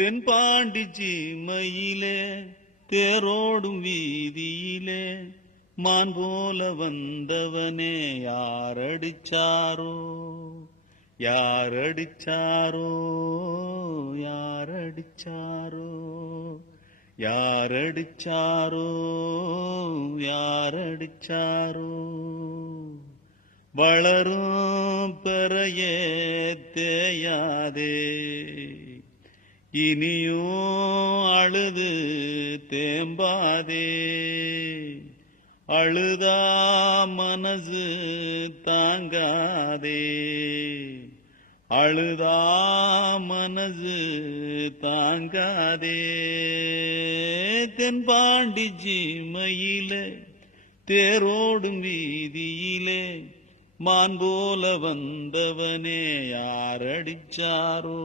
தென்பாண்டி சீமையிலே தேரோடும் வீதியிலே மான் போல வந்தவனே யாரடிச்சாரோ யாரடிச்சாரோ யாரடிச்சாரோ யாரடிச்சாரோ யாரடிச்சாரோ வளரும் பெறையே தேயாதே இனியும் அழுது தேம்பாதே அழுதா மனசு தாங்காதே அழுதா மனசு தாங்காதே தென்பாண்டி சீமையிலே தேரோடும் வீதியிலே மான் போல வந்தவனே யாரடிச்சாரோ